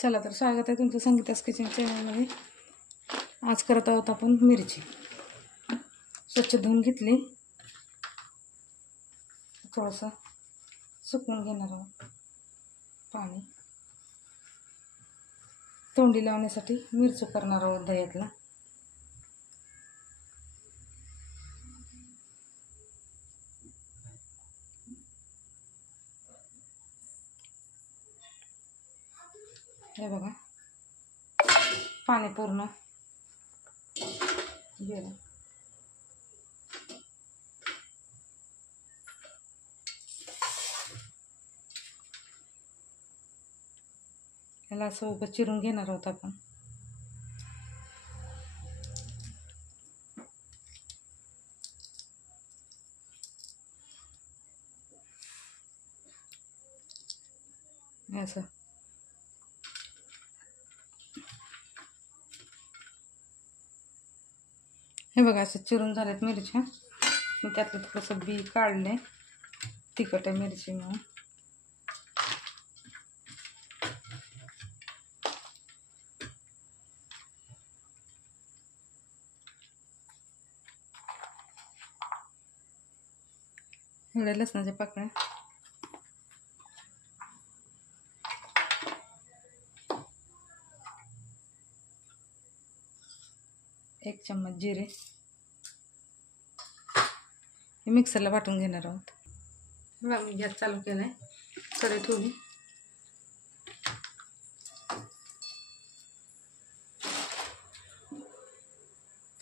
चला तर स्वागत आहे तुमचं संगीता's किचन चॅनलमध्ये। आज करत आहोत आपण मिरची। स्वच्छ धुवून घेतली, थोडंसं सुकवून घेणार आहोत पाणी। तोंडी लावण्यासाठी मिरची करणार आहोत दह्यातला। हे बघा पाणी पूर्ण गेलं। याला असं उभं चिरून घेणार आहोत आपण। असं हे बघा असं चिरून झाल्यात मिरच्या। मी त्यातलं थोडंसं बी काढले, तिखट आहे मिरची म्हणून। एवढ्या लसणाच्या पाकळ्या, एक चम्मच जिरे, हे मिक्सरला वाटून घेणार आहोत। मी गॅस चालू केलाय, कढई ठेवली।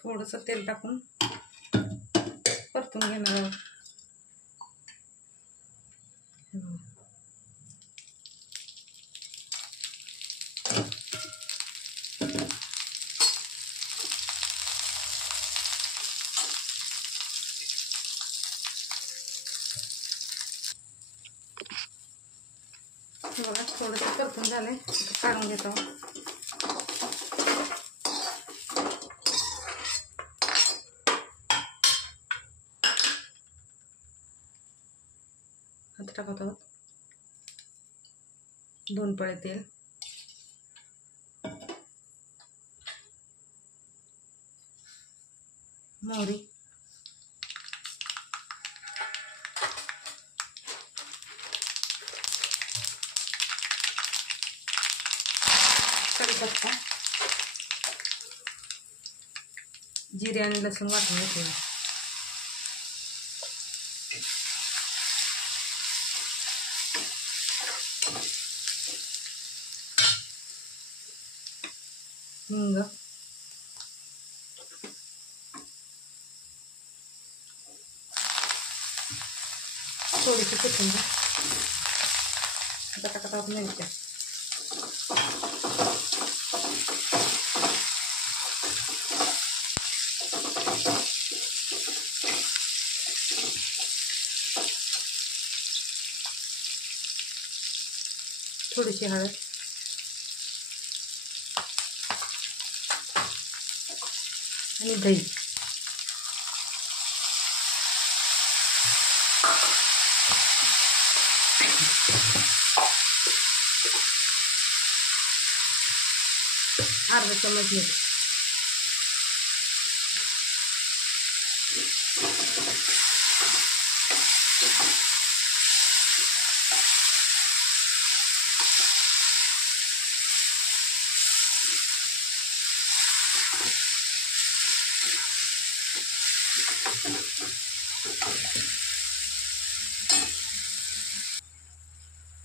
थोडंसं तेल टाकून परतून घेणार आहोत। बघा थोडंसं परतून झालंय, काढून घेतो। आता टाकत आहोत 2 पळे तेल, मोहरी, कढीपत्ता, जिरे आणि लसूण वाटून घेतले। हिंग, थोडीशी कोथिंबीर, आता टाकत आहोत मिरच्या। थोडीशी हळद आणि दही। अर्धा चम्मच मीठ।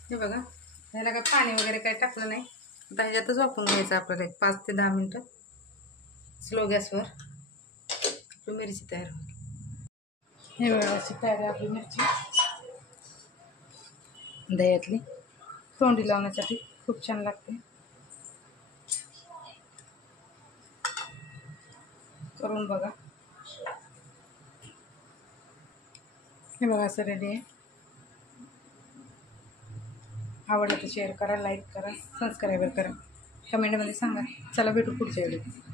हे बघा ह्याला काय पाणी वगैरे काही टाकलं नाही। आता ह्याच्यातच वाफवून घ्यायचं आपल्याला 5 ते 10 मिनिटं स्लो गॅसवर। आपली मिरची तयार होईल। हे बघा अशी तयार आहे आपली मिरची दह्यातली। तोंडी लावण्यासाठी खूप छान लागते, करून बघा। हे बघा असं रेडी आहे। आवडलं तर शेअर करा, लाईक करा, सबस्क्राईब करा, कमेंटमध्ये सांगा। चला भेटू पुढच्या व्हिडिओ।